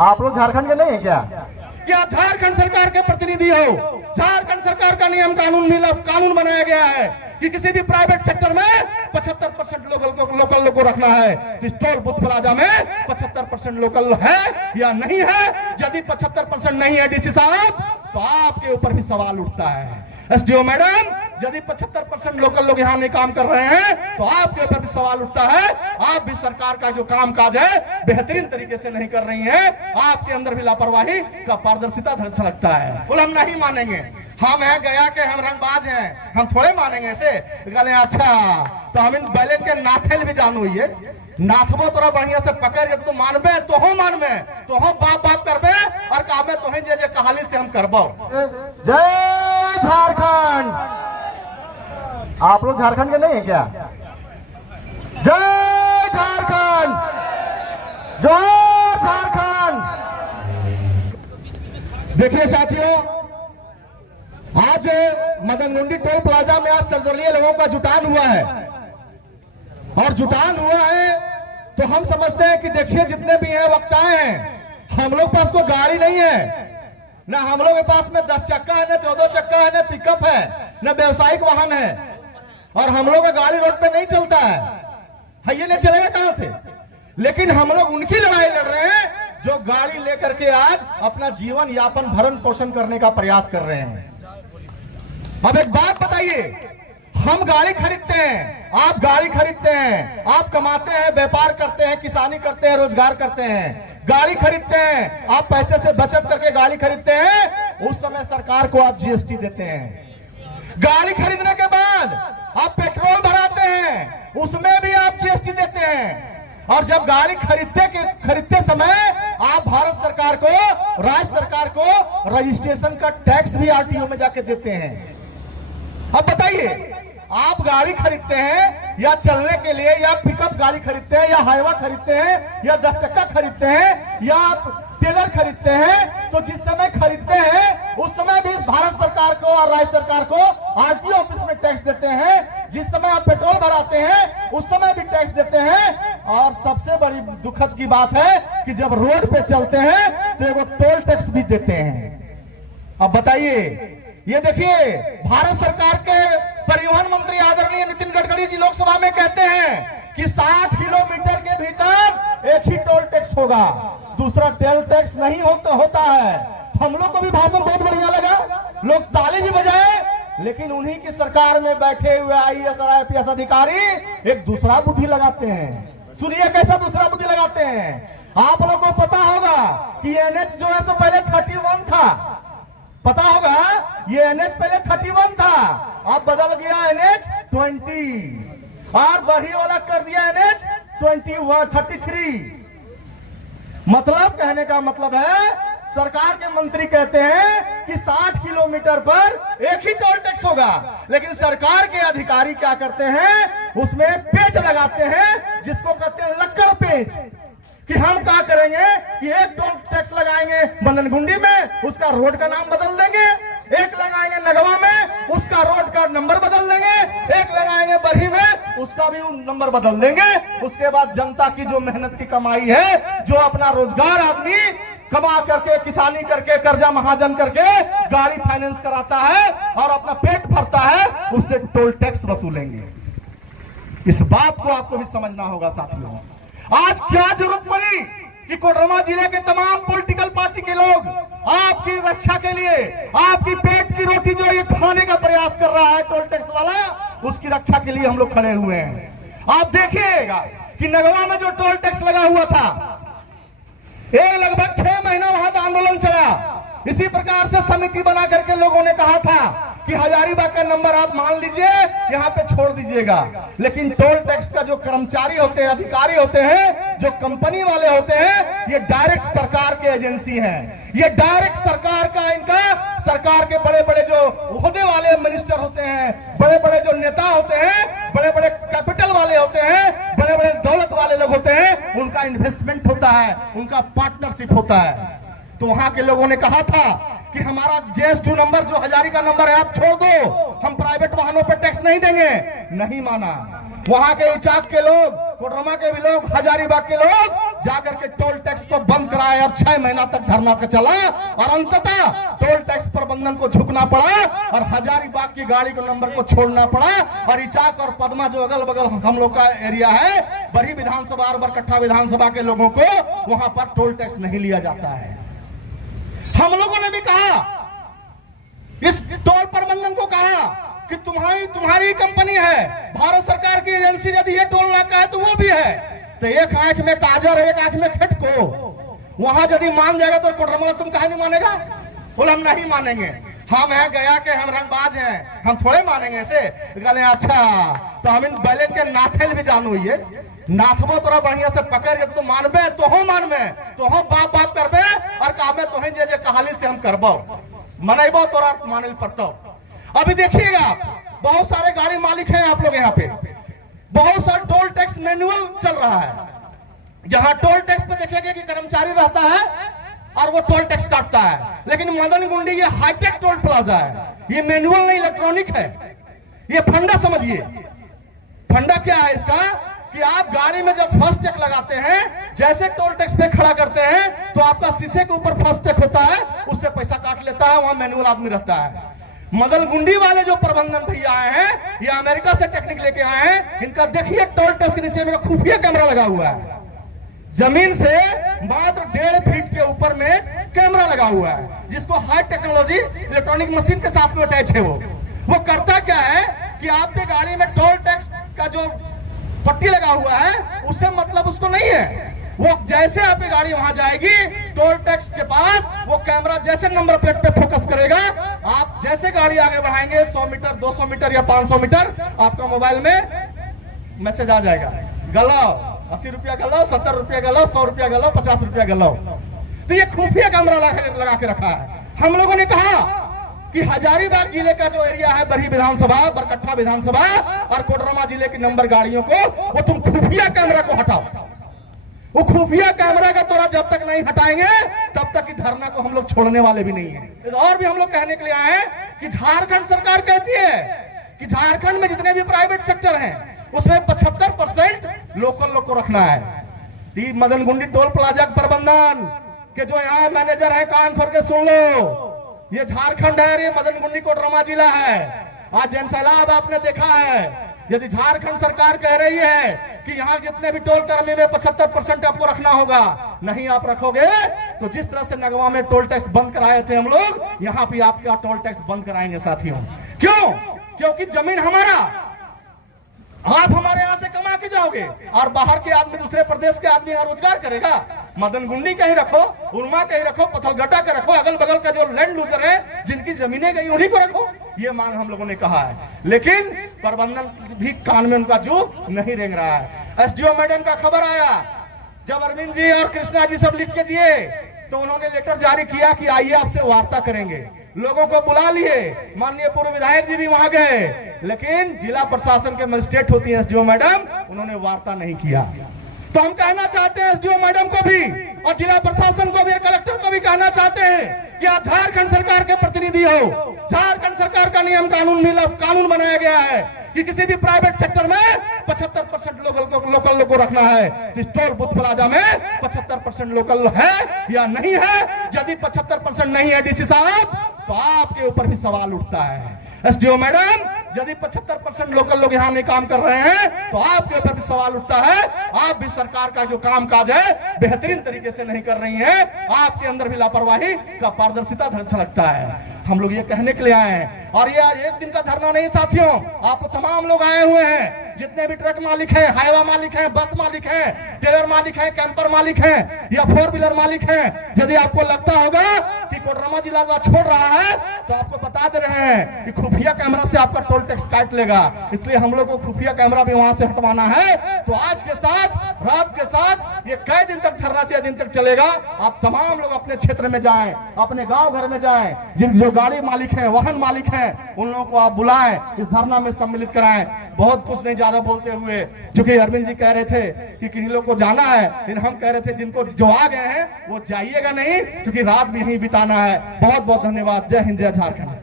आप लोग झारखंड के नहीं है क्या? क्या झारखंड सरकार के प्रतिनिधि हो? झारखंड सरकार का नियम कानून बनाया गया है कि किसी भी प्राइवेट सेक्टर में 75% लोकल को रखना है। तो इस टोल बूथ प्लाजा में 75% लोकल है या नहीं है? यदि 75% नहीं है डीसी साहब, तो आपके ऊपर भी सवाल उठता है। एसडीओ मैडम, यदि 75% लोकल लोग यहाँ नहीं काम कर रहे हैं तो आपके ऊपर भी सवाल उठता है। आप भी सरकार का जो काम काज है बेहतरीन तरीके से नहीं कर रही हैं। आपके अंदर भी लापरवाही का पारदर्शिता झलकता है। बोले हम नहीं मानेंगे, हम हैं गया के, हम रंगबाज हैं, हम थोड़े मानेंगे ऐसे। कहले अच्छा, तो हम इन बैलेट के नाथेल भी जानू ये नाथबो तोरा बढ़िया से पकड़ के तो मानबे, तो हो मानबे, तो हो बाप करबे और कहबे तो जे जे कहाली से हम करबो। जय झारखंड। आप लोग झारखंड के नहीं है क्या? जय झारखंड, जय झारखंड। देखिए साथियों, आज मदनगुंडी टोल प्लाजा में आज सर्वदलीय लोगों का जुटान हुआ है और जुटान हुआ है तो हम समझते हैं कि देखिए जितने भी हैं वक्ताएं हैं, हम लोग पास कोई गाड़ी नहीं है ना, हम लोग के पास में 10 चक्का है, ना 14 चक्का है, ना पिकअप है, ना व्यवसायिक वाहन है और हम लोग का गाड़ी रोड पे नहीं चलता है। ये नहीं चलेगा कहां से? लेकिन हम लोग उनकी लड़ाई लड़ रहे हैं जो गाड़ी लेकर के आज अपना जीवन यापन भरण पोषण करने का प्रयास कर रहे हैं। अब एक बात बताइए, हम गाड़ी खरीदते हैं, आप गाड़ी खरीदते हैं, आप कमाते हैं, व्यापार करते हैं, किसानी करते हैं, रोजगार करते हैं, गाड़ी खरीदते हैं, आप पैसे से बचत करके गाड़ी खरीदते हैं। उस समय सरकार को आप जीएसटी देते हैं। गाड़ी खरीदने के बाद आप पेट्रोल भराते हैं, उसमें भी आप जीएसटी देते हैं। और जब गाड़ी खरीदते समय आप भारत सरकार को, राज्य सरकार को रजिस्ट्रेशन का टैक्स भी आरटीओ में जाके देते हैं। अब बताइए, आप गाड़ी खरीदते हैं या चलने के लिए, या पिकअप गाड़ी खरीदते हैं, या हाईवा खरीदते हैं, या 10 चक्का खरीदते हैं, या आप टेलर खरीदते हैं, तो जिस समय खरीदते हैं उस समय भी भारत सरकार को और राज्य सरकार को आरटीओ ऑफिस में टैक्स देते हैं। जिस समय आप पेट्रोल भराते हैं उस समय भी टैक्स देते हैं। और सबसे बड़ी दुखद की बात है कि जब रोड पे चलते हैं तो वो टोल टैक्स भी देते हैं। अब बताइए, ये देखिए, भारत सरकार के परिवहन मंत्री आदरणीय नितिन गडकरी जी लोकसभा में कहते हैं कि 60 किलोमीटर के भीतर एक ही टोल टैक्स होगा, दूसरा टोल टैक्स नहीं होता है। हम लोग को भी भाषण बहुत बढ़िया लगा, लोग ताली भी बजाए, लेकिन उन्हीं की सरकार में बैठे हुए आईएएस और आईपीएस अधिकारी एक दूसरा बुद्धि लगाते हैं। सुनिए कैसा दूसरा बुद्धि लगाते हैं। आप लोगों को पता होगा कि एनएच जो है सो पहले 31 था, पता होगा ये एनएच पहले 31 था, अब बदल गया एनएच 20 और बड़ी वाला कर दिया एनएच 33। मतलब कहने का मतलब है, सरकार के मंत्री कहते हैं कि 60 किलोमीटर पर एक ही टोल टैक्स होगा, लेकिन सरकार के अधिकारी क्या करते हैं, उसमें पेच लगाते हैं जिसको कहते हैं लक्कड़ पेच, कि हम क्या करेंगे कि एक टोल टैक्स लगाएंगे मदनगुंडी में, उसका रोड का नाम बदल देंगे, एक लगाएंगे नगवा में, उसका रोड का नंबर बदल देंगे, एक लगाएंगे बरही में, उसका भी नंबर बदल देंगे। उसके बाद जनता की जो मेहनत की कमाई है, जो अपना रोजगार आदमी कमा करके, किसानी करके, कर्जा महाजन करके गाड़ी फाइनेंस कराता है और अपना पेट भरता है, उससे टोल टैक्स वसूलेंगे। इस बात को आपको भी समझना होगा साथियों। आज क्या जरूरत पड़ी कि कोडरमा जिले के तमाम पॉलिटिकल पार्टी के लोग आपकी रक्षा के लिए, आपकी पेट की रोटी जो ये खाने का प्रयास कर रहा है टोल टैक्स वाला, उसकी रक्षा के लिए हम लोग खड़े हुए हैं। आप देखिएगा कि नगवा में जो टोल टैक्स लगा हुआ था, एक लगभग 6 महीना वहां आंदोलन चला। इसी प्रकार से समिति बना करके लोगों ने कहा था कि हजारीबाग का नंबर आप मान लीजिए, यहाँ पे छोड़ दीजिएगा। लेकिन टोल टैक्स का जो कर्मचारी होते हैं, अधिकारी होते हैं, जो कंपनी वाले होते हैं, ये डायरेक्ट सरकार के एजेंसी हैं। ये डायरेक्ट सरकार का, इनका सरकार के बड़े बड़े जो ओहदे वाले मिनिस्टर होते हैं, बड़े बड़े जो नेता होते हैं, बड़े बड़े कैपिटल वाले होते हैं, बड़े बड़े दौलत वाले लोग होते हैं, उनका इन्वेस्टमेंट होता है, उनका पार्टनरशिप होता है। तो वहां के लोगों ने कहा था कि हमारा JS2 नंबर जो हजारी का नंबर है आप छोड़ दो, हम प्राइवेट वाहनों पर टैक्स नहीं देंगे। नहीं माना। वहां के इचाक के लोग, कोडरमा के भी लोग, हजारीबाग के लोग जाकर के टोल टैक्स को बंद कराया और 6 महीना तक धरना का चला और अंततः टोल टैक्स प्रबंधन को झुकना पड़ा और हजारीबाग की गाड़ी को नंबर को छोड़ना पड़ा और इचाक और पदमा जो अगल बगल हम लोग का एरिया है, बड़ी विधानसभा और बरकट्ठा विधानसभा के लोगों को वहां पर टोल टैक्स नहीं लिया जाता है। हम लोगों ने भी कहा, इस टोल प्रबंधन को कहा कि तुम्हारी कंपनी है, भारत सरकार की एजेंसी, यदि ये टोल नाका है तो वो भी है, तो एक आंख में काजर एक आंख में खटको, वहां यदि मान जाएगा तो कोडरमल तुम कहा नहीं मानेगा? बोले हम नहीं मानेंगे, हम हैं गया के, हम रंगबाज हैं, हम थोड़े मानेंगे ऐसे। कहले अच्छा तो हम इन बैलेट के नाथेल भी जानू, ये नाथबो तोरा बढ़िया से पकड़ के तो मानबे, तो हो मानबे, तो हो बाप बाप करबे और कामे तो जे जे कहाली से हम करबो, मनेबो तोरा मानल पड़तो। अभी देखिएगा बहुत सारे गाड़ी मालिक हैं आप लोग यहाँ पे, बहुत सारा टोल टैक्स मैनुअल चल रहा है, जहां टोल टैक्स पे देखेंगे कि कर्मचारी रहता है और वो टोल टैक्स काटता है। लेकिन मदन गुंडी ये हाईटेक टोल प्लाजा है, ये मैनुअल नहीं इलेक्ट्रॉनिक है। ये फंडा समझिए, फंडा क्या है इसका कि आप गाड़ी में जब फास्ट टैग लगाते हैं, जैसे टोल टैक्स पे खड़ा करते हैं तो आपका शीशे के ऊपर फास्ट टैग होता है, उससे पैसा काट लेता है, वहां मैनुअल आदमी रहता है। मदन गुंडी वाले जो प्रबंधन भैया आए हैं, ये अमेरिका से टेक्निक लेके आए हैं, इनका देखिए टोल टैक्स के नीचे में खुफिया कैमरा लगा हुआ है, जमीन से मात्र 1.5 फीट के ऊपर में कैमरा लगा हुआ है, जिसको हाई टेक्नोलॉजी इलेक्ट्रॉनिक मशीन के साथ में अटैच है। वो करता क्या है कि आपके गाड़ी में टोल टैक्स का जो पट्टी लगा हुआ है उससे मतलब उसको नहीं है, वो जैसे आपकी गाड़ी वहां जाएगी टोल टैक्स के पास, वो कैमरा जैसे नंबर प्लेट पे फोकस करेगा, आप जैसे गाड़ी आगे बढ़ाएंगे 100 मीटर 200 मीटर या 500 मीटर, आपका मोबाइल में मैसेज आ जाएगा, गलाओ 80 रुपया गलाओ, 70 रुपया गलाओ, 100 रुपया गलाओ, 50 रुपया गलाओ। तो ये खुफिया कैमरा लगा के रखा है। हम लोगों ने कहा कि हजारीबाग जिले का जो एरिया है, बरही विधानसभा, बरकट्ठा विधानसभा और कोडरमा जिले की नंबर गाड़ियों को वो तुम खुफिया कैमरा को हटाओ। वो खुफिया कैमरा का तोड़ा जब तक नहीं हटाएंगे तब तक की धरना को हम लोग छोड़ने वाले भी नहीं है। और भी हम लोग कहने के लिए आए हैं कि झारखंड सरकार कहती है कि झारखंड में जितने भी प्राइवेट सेक्टर हैं उसमें 75% लोकल लोग को रखना है। मदन गुंडी टोल प्लाजा प्रबंधन के जो यहाँ मैनेजर है, कान खोल के सुन लो, ये झारखंड है, ये मदन गुंडी कोडरमा जिला है। आज जनसैलाब आपने देखा है, यदि झारखंड सरकार कह रही है कि यहाँ जितने भी टोल कर्मी में 75% आपको रखना होगा, नहीं आप रखोगे तो जिस तरह से नगवा में टोल टैक्स बंद कराए थे हम लोग, यहाँ पे आपका टोल टैक्स बंद कराएंगे साथियों। क्यों? क्योंकि जमीन हमारा, आप हमारे यहाँ से कमा के जाओगे और बाहर के आदमी, दूसरे प्रदेश के आदमी यहाँ रोजगार करेगा। मदन गुंडी कहीं रखो, उर्मा कहीं रखो, पथलगट्टा का रखो, अगल बगल का जो लैंड लूजर है जिनकी जमीनें गई उन्हीं को रखो, ये मांग हम लोगों ने कहा है। लेकिन प्रबंधन भी कान में उनका जू नहीं रेंग रहा है। एसडीओ मैडम का खबर आया, जब अरविंद जी और कृष्णा जी सब लिख के दिए तो उन्होंने लेटर जारी किया कि आइए आपसे वार्ता करेंगे। लोगों को बुला लिए, माननीय पूर्व विधायक जी भी वहां गए, लेकिन जिला प्रशासन के मजिस्ट्रेट होती है एसडीओ मैडम, उन्होंने वार्ता नहीं किया। तो हम कहना चाहते हैं एसडीओ मैडम को भी और जिला प्रशासन को भी, कलेक्टर को भी कहना चाहते हैं कि आप झारखंड सरकार के प्रतिनिधि हो। झारखंड सरकार का नियम कानून बनाया गया है कि किसी भी प्राइवेट सेक्टर में 75% लोकल लोग को रखना है। इस टोल बूथ प्लाजा में 75% लोकल है या नहीं है? यदि 75% नहीं है डीसी साहब, तो आपके ऊपर भी सवाल उठता है। एसडीओ मैडम, यदि 75% लोकल लोग यहाँ नहीं काम कर रहे हैं तो आपके ऊपर भी सवाल उठता है। आप भी सरकार का जो काम काज है बेहतरीन तरीके से नहीं कर रही हैं, आपके अंदर भी लापरवाही का पारदर्शिता झलकता है। हम लोग ये कहने के लिए आए हैं, और ये एक दिन का धरना नहीं साथियों, आप तमाम लोग आए हुए हैं, जितने भी ट्रक मालिक हैं, हाईवा मालिक हैं, बस मालिक हैं, ट्रेलर मालिक हैं, कैंपर मालिक हैं या 4 व्हीलर मालिक हैं। यदि आपको लगता होगा कि कोडरमा जिला छोड़ रहा है तो आपको बता दे रहे हैं कि खुफिया कैमरा से आपका टोल टैक्स काट लेगा, इसलिए हम लोग को खुफिया कैमरा भी वहां से हटवाना है। तो आज के साथ, रात के साथ, ये कई दिन तक धरना 6 दिन तक चलेगा। आप तमाम लोग अपने क्षेत्र में जाएं, अपने गांव घर में जाएं, जिन जो गाड़ी मालिक हैं, वाहन मालिक हैं, उन लोगों को आप बुलाएं, इस धरना में सम्मिलित कराएं। बहुत कुछ नहीं ज्यादा बोलते हुए, क्योंकि अरविंद जी कह रहे थे कि किन्हीं लोग को जाना है, लेकिन हम कह रहे थे जिनको जो आ गए हैं वो जाइएगा नहीं, क्योंकि रात भी नहीं बिताना है। बहुत बहुत धन्यवाद। जय हिंद, जय झारखंड।